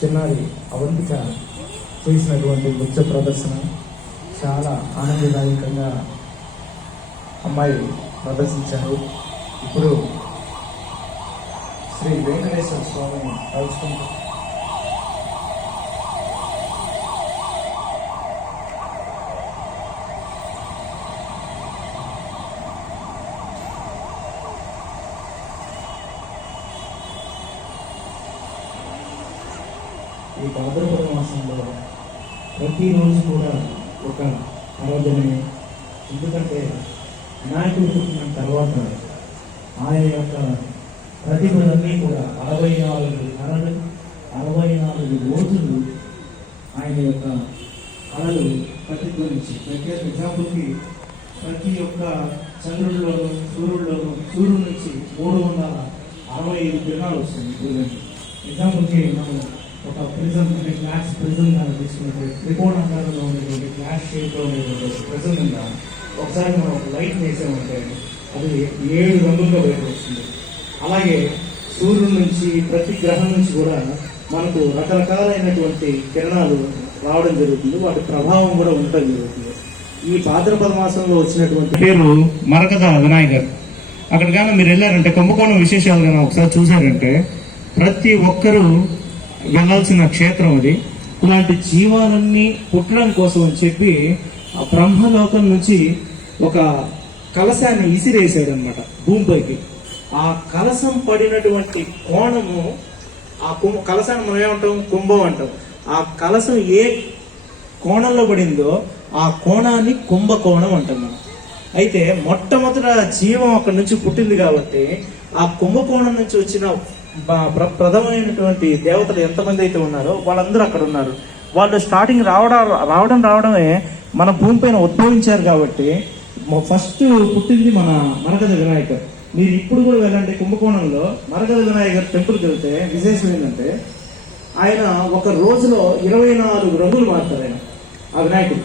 చిన్నారి అవంతిక చేసినటువంటి నృత్య ప్రదర్శన చాలా ఆనందదాయకంగా అమ్మాయి ప్రదర్శించారు. ఇప్పుడు శ్రీ వెంకటేశ్వర స్వామిని తలుచుకుంటూ ఈ భాద్రపద మాసంలో ప్రతిరోజు కూడా ఒక ఆరాధనే. ఎందుకంటే వినాయకుడు పుట్టిన తర్వాత ఆయన యొక్క ప్రతిభలన్నీ కూడా 64 కళలు 64 రోజులు ఆయన యొక్క కళలు ప్రతిధ్వనించి ప్రత్యేక ఎగ్జాంపుల్కి ప్రతి ఒక్క చంద్రుడిలోను సూర్యుడిలోను సూర్యుడి నుంచి 365 కిరణాలు వస్తుంది. ఎగ్జాంపుల్కి మనం ఒక ప్రిజన్ అంటే గ్లాస్ ప్రిజన్ దాన్ని తీసుకున్నట్టు త్రికోణాకారంలో ఉండేటువంటి గ్లాస్ షేప్లో ఉండేటువంటి ప్రిజన్ ఉందా ఒకసారి మనం ఒక లైట్ వేసామంటే అది 7 రంగులుగా బయటకు వస్తుంది. అలాగే సూర్యుడి నుంచి ప్రతి గ్రహం నుంచి కూడా మనకు రకరకాలైనటువంటి కిరణాలు రావడం జరుగుతుంది. వాటి ప్రభావం కూడా ఉండటం జరుగుతుంది. ఈ భాద్రపద మాసంలో వచ్చినటువంటి పేరు మరకత వినాయకర్. అక్కడ కానీ మీరు వెళ్ళారంటే కుంభకోణం విశేషాలు కానీ ఒకసారి చూసారంటే ప్రతి ఒక్కరూ వెళ్ళాల్సిన క్షేత్రం అది. ఇలాంటి జీవాలన్నీ పుట్టడం కోసం అని చెప్పి ఆ బ్రహ్మలోకం నుంచి ఒక కలశాన్ని ఇసిరేసాడు అనమాట భూమిపైకి. ఆ కలశం పడినటువంటి కోణము, ఆ కలశాన్ని మనం ఏమంటాం, కుంభం అంటాం. ఆ కలశం ఏ కోణంలో పడిందో ఆ కోణాన్ని కుంభకోణం అంటాం మనం. అయితే మొట్టమొదట జీవం అక్కడి నుంచి పుట్టింది కాబట్టి ఆ కుంభకోణం నుంచి వచ్చిన ప్రథమైనటువంటి దేవతలు ఎంతమంది అయితే ఉన్నారో వాళ్ళందరూ అక్కడ ఉన్నారు. వాళ్ళు స్టార్టింగ్ రావడమే మన భూమి పైన ఉద్భవించారు కాబట్టి ఫస్ట్ పుట్టింది మన మరకత వినాయకర్. మీరు ఇప్పుడు కూడా వెళ్ళండి కుంభకోణంలో మరకత వినాయకర్ టెంపుల్కి వెళ్తే విశేషం ఏంటంటే ఆయన ఒక రోజులో 24 రంగులు మారుతారు. ఆయన ఆ వినాయకుడు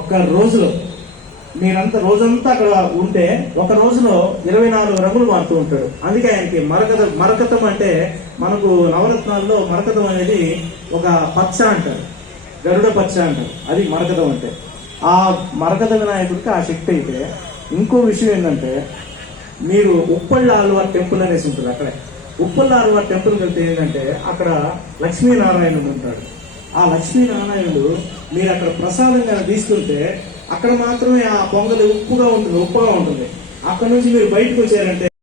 ఒక్క రోజులో, మీరంతా రోజంతా అక్కడ ఉంటే ఒక రోజులో 24 రంగులు మారుతూ ఉంటాడు. అందుకే ఆయనకి మరకతం అంటే మనకు నవరత్నాల్లో మరకతం అనేది ఒక పచ్చ అంటారు, గరుడ పచ్చ అంటారు. అది మరకతం అంటే. ఆ మరకత వినాయకుడికి ఆ శక్తి అయితే, ఇంకో విషయం ఏంటంటే, మీరు ఉప్పళ్ళ ఆళ్వార్ టెంపుల్ అనేసి ఉంటుంది అక్కడే. ఉప్పళ్ళ ఆళ్వార్ టెంపుల్కి వెళ్తే ఏంటంటే అక్కడ లక్ష్మీనారాయణుడు ఉంటాడు. ఆ లక్ష్మీనారాయణుడు మీరు అక్కడ ప్రసాదంగా తీసుకుంటే అక్కడ మాత్రమే ఆ పొంగలి ఉప్పుగా ఉంటుంది, అక్కడ నుంచి మీరు బయటకు వచ్చారంటే